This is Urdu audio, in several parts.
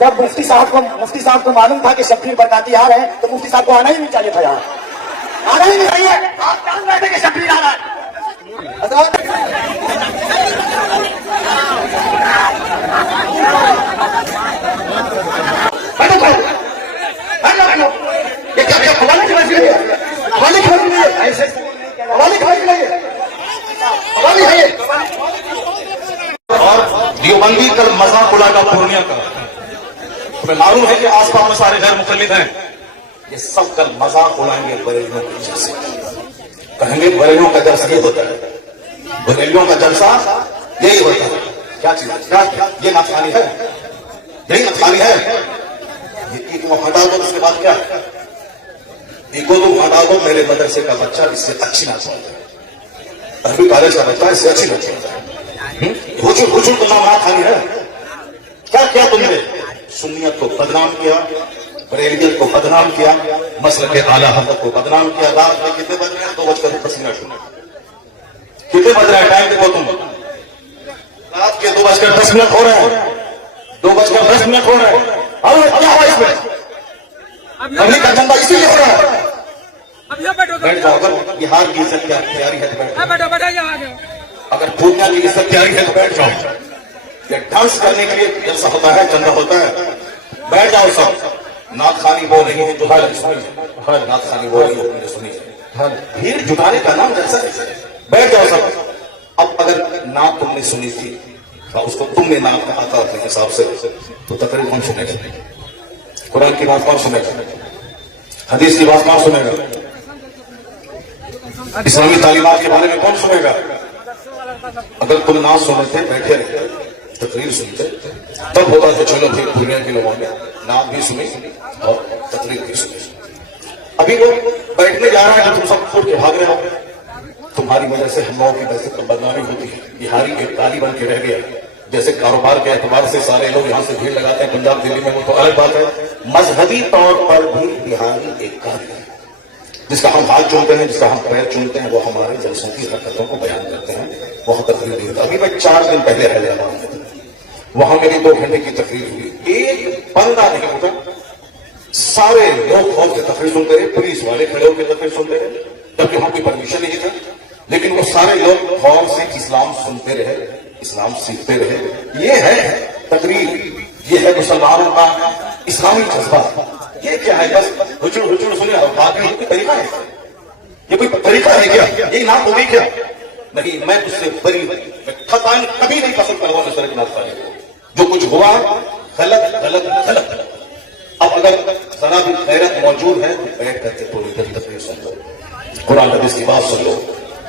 جب مفتی صاحب کو معلوم تھا کہ شبیر برکاتی آ رہے ہیں تو مفتی صاحب کو آنا ہی نہیں چاہیے تھا یہاں، آنا ہی نہیں چاہیے. آپ جان رہے تھے کہ شبیر آ رہا ہے. اور دیوبندی کل مذاق اڑا کا پورنیہ کا، تمہیں معلوم ہے کہ آس پاس میں سارے غیر مقلد ہیں، یہ سب کل مذاق اڑائیں گے بریلیوں کے جلسے. کہیں گے بریلیوں کا جلسہ یہ ہوتا ہے، بریلیوں کا جلسہ یہی ہوتا ہے. کیا چیز ہے؟ یہ ناخوانی ہے، یہی ناخوانی ہے. یہ تم ہٹا دو، اس کے بعد کیا ہے؟ ایگو تم ہٹا دو. میرے مدرسے کا بچہ اس سے اچھی نہ چاہتا ہے، عربی کالج کا بچہ اس سے اچھی نہ چاہتا ہے. حجر تو نام ناخوانی ہے. کیا کیا تم نے؟ سنیت کو بدنام کیا، بریلیت کو بدنام کیا، مسلک اعلیٰ حضرت کو بدنام کیا. رات میں کتنے بج رہے ہیں؟ 2:10 کتنے بج رہے ہیں؟ ٹائم دیکھو تم. رات کے 2:10 ہو رہے ہیں، 2:10 ہو رہے ہیں. کیا ہوا اس میں؟ ابھی کا جنگا اسی لیے ہو رہا ہے. بیٹھ جاؤ. اگر بہار کی عزت تیاری ہے تو بیٹھ جاؤ. اگر پورنیہ کی عزت تیاری ہے تو بیٹھ جاؤ. یہ ڈانس کرنے کے لیے جلسہ ہوتا ہے، چندہ ہوتا ہے. بیٹھ جاؤ سب. نعت خوانی وہ نہیں ہے جو نعت خوانی وہ نہیں ہے سنی ہے. بھیڑ جٹانے کا نام جلسہ ہے. بیٹھ جاؤ سب. اب اگر نعت تم نے سنی تھی اور اس کو تم نے نعت کہا تھا اپنے حساب سے تو تقریر کون سنے گا؟ قرآن کی بات کون سنے گا؟ حدیث کی بات کون سنے گا؟ اسلامی تعلیمات کے بارے میں کون سنے گا؟ اگر تم نعت سنتے تھے، بیٹھے رہتے، تقریر سنتے، تب ہوتا کہ چلو پھر دنیا کے لوگوں نے نعت بھی سنی اور تقریر بھی سنی. ابھی لوگ بیٹھنے جا رہے ہیں تو تم سب چھوڑ کے بھاگ رہے ہو. تمہاری وجہ سے ہم لوگوں کی ویسے تو بدنامی ہوتی ہے. بہاری ایک تالی بن کے رہ گیا. جیسے کاروبار کے اعتبار سے سارے لوگ یہاں سے بھیڑ لگاتے ہیں پنجاب دلی میں، وہ تو الگ بات ہے. مذہبی طور پر بھی بہاری ایک کاری ہے. جس کا ہم ہاتھ چنتے ہیں، جس کا ہم پیر چنتے ہیں، وہ ہمارے جلسوں کی حرکتوں کو بیان کرتے ہیں. وہاں تقریر نہیں ہوتا. ابھی میں 4 دن پہلے حیدرآباد میں، وہاں میری 2 گھنٹے کی تقریر ہوئی. ایک بندہ نہیں ہوتا. سارے لوگ خوف سے تقریر سنتے رہے، پولیس والے کھڑے ہو کے تقریر سنتے رہے، جبکہ وہاں کوئی پرمیشن نہیں تھا. لیکن وہ سارے لوگ خوف سے اسلام سنتے رہے، اسلام سیکھتے رہے. یہ ہے تقریر، یہ ہے مسلمانوں کا اسلامی جذبہ. یہ کیا ہے؟ بس ہچڑ سنے اور باقی کوئی طریقہ ہے؟ یہ کوئی طریقہ ہے کیا؟ یہ نعت ہوگی کیا؟ نہیں. میں اس سے بری خطائیں کبھی نہیں پسند کروں گا. سر نعت خانی جو کچھ ہوا غلط غلط غلط. اب اگر ذرا بھی غیرت موجود ہے تو بیٹھ کر کے تھوڑی دیر تقریر سن لو، قرآن حدیث کی بات سن لو.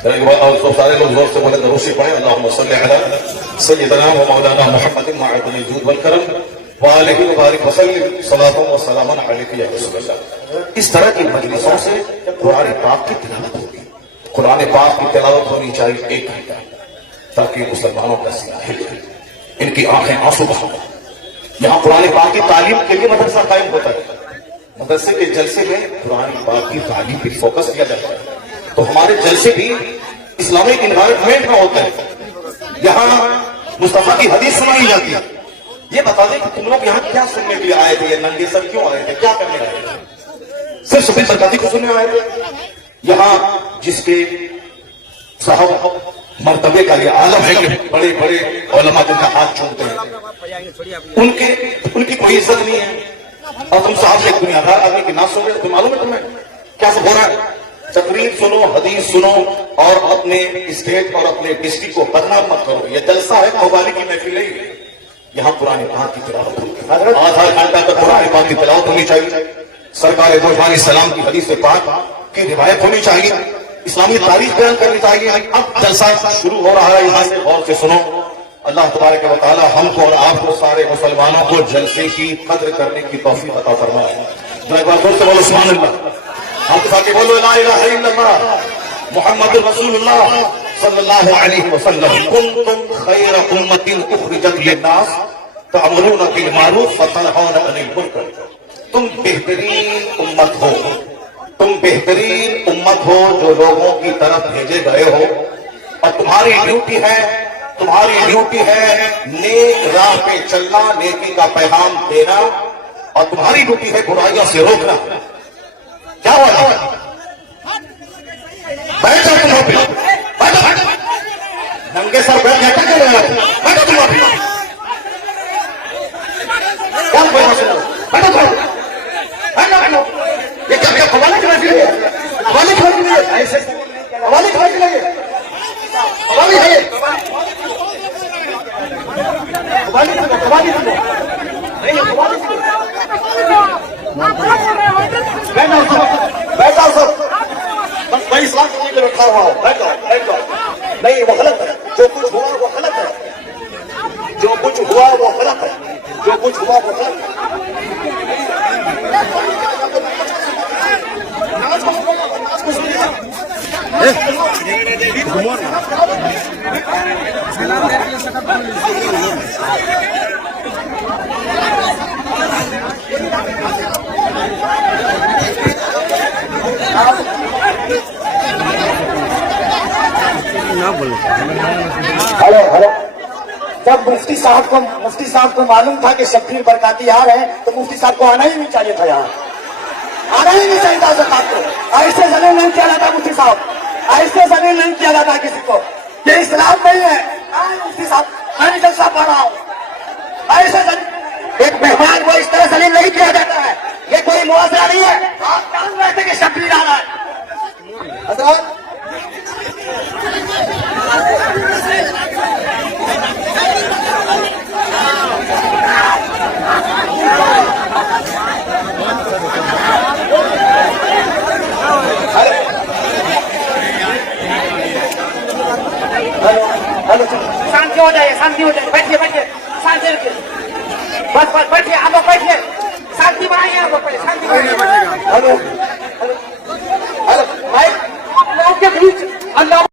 تو سارے لوگ زور سے بولے دروشی پڑھیں. اللہم صلی علی سیدنا و مولانا محمد معدن الجود والکرم وآلہ وبارک وسلم صلاۃ و سلام علیک یا رسول اللہ. اس طرح کی مجلسوں سے قرآن پاک کی تلاوت ہوگی. قرآن پاک کی تلاوت ہونی چاہیے 1 گھنٹہ، تاکہ مسلمانوں کا سینہ ہل جائے، ان کی آنکھیں آنسو بہا. یہاں قرآن پاک کی تعلیم کے لیے مدرسہ قائم ہوتا ہے. مدرسے کے جلسے میں قرآن پاک کی تعلیم پہ فوکس کیا جاتا ہے. تو ہمارے جلسے بھی اسلامک انوائرمنٹ میں ہوتے ہیں. یہاں مصطفیٰ کی حدیث سنائی جاتی ہے. یہ بتا دیں کہ تم لوگ یہاں کیا سننے کے لیے آئے تھے؟ یہ ننگے سر کیوں آئے تھے؟ کیا کرنے آئے تھے؟ صرف شبیر برکاتی کو سننے آئے تھے؟ یہاں جس کے صاحب مرتبے کا یہ عالم ہے کہ بڑے بڑے علماء جن کا ہاتھ چومتے ہیں، ان کی کوئی عزت نہیں ہے. اور تم صاحب سے ایک دنیادار آدمی کی نعت سن رہے ہو. تم معلوم ہے تمہیں کیا سب ہو رہا ہے؟ تقریر سنو، حدیث سنو، اور اپنے اسٹیٹ اور اپنے ڈسٹرکٹ کو بدنام مت کرو. یہ جلسہ ہے، قوالی کی محفل نہیں ہے. یہاں قرآن پاک کی تلاوت ہوتی ہے. آدھا گھنٹہ تک قرآن پاک کی تلاوت ہونی چاہیے. سرکار دو جہان السلام کی حدیث پاک کی روایت ہونی چاہیے. اسلامی تاریخ بیان کرنی چاہیے. اب جلسہ شروع ہو رہا ہے، یہاں سے غور سے سنو. اللہ تبارک و تعالی ہم کو اور آپ کو سارے مسلمانوں کو جلسے کی قدر کرنے کی توفیق عطا فرمائے. ایک بار زور سے بولو سبحان اللہ. ہم کے بولو لا الہ الا اللہ محمد رسول اللہ صلی اللہ علیہ وسلم. کنتم خیر امت اخرجت للناس تأمرون بالمعروف وتنہون عن المنکر. تم بہترین امت ہو، تم بہترین امت ہو جو لوگوں کی طرف بھیجے گئے ہو، اور تمہاری ڈیوٹی ہے تمہاری ڈیوٹی ہے نیک راہ پہ چلنا، نیکی کا پیغام دینا، اور تمہاری ڈیوٹی ہے برائیوں سے روکنا. کیا ہوا؟ بیٹھ جاؤ تم پہ، بیٹھو ننگے سر بیٹھ جاتا کیا لگا؟ بیٹھو تم پہ، کیا بیٹھو تم، بیٹھو. یہ کیا حوالے کی بات ہے؟ حوالے کی بات نہیں ہے، ایسے حوالے کی بات نہیں ہے، حوالے ہے بیٹھا سر، بس میں اس بات کے لیے رکھا ہوا ہوں. بیٹھو بیٹھو. نہیں وہ غلط ہے، جو کچھ ہوا وہ غلط ہے، جو کچھ ہوا وہ غلط ہے، جو کچھ ہوا وہ غلط ہے. Hello hello. جب مفتی صاحب کو معلوم تھا کہ شبیر برکاتی آ رہے ہیں تو مفتی صاحب کو آنا ہی نہیں چاہیے تھا. یہاں آنا ہی نہیں چاہیے تھا سرکار کو. ایسے ذلیل نہیں کیا جاتا مفتی صاحب، ایسے ذلیل نہیں کیا جاتا کسی کو. یہ اسلام نہیں ہے. مفتی صاحب میں جب صاحب پڑھ رہا ہوں، ایسے ایک مہمان کو اس طرح ذلیل نہیں کیا جاتا ہے. یہ کوئی معاوضہ نہیں ہے. آپ جان رہے تھے کہ شبیر آ رہا ہے. حضرات شانتی ہو جائے، شانتی ہو جائے. بیٹھیے بیٹھیے.